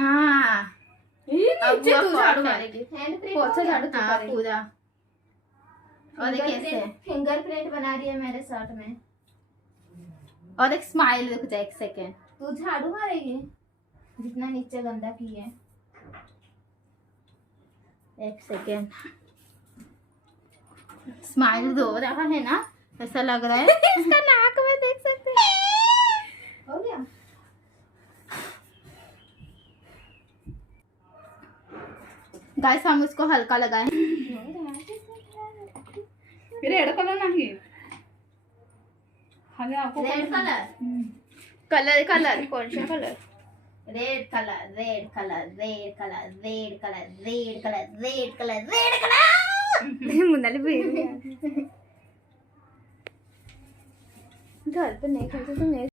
हाँ अब नीचे तू झाड़ू है। मारेगी। हैंड पोछा झाड़ू तू हाँ करेगी। पूरा। और एक ऐसे फिंगरप्रिंट बना रही है मेरे शर्ट में। और एक स्माइल, रुक जा एक सेकेंड। तू झाड़ू मारेगी जितना नीचे गंदा की है। एक सेकेंड। स्माइल हो रहा है ना, ऐसा लग रहा है। इसका नाक में देख सकते हैं। हो गया। गाइस हम उसको हल्का लगाए। रेड कलर नहीं हमें आपको रेड कलर, कलर कलर कौन सा colour? Red colour, red colour, red colour, red colour, red colour, red colour, red colour. Munnali घर पे नहीं खेलते तो नहीं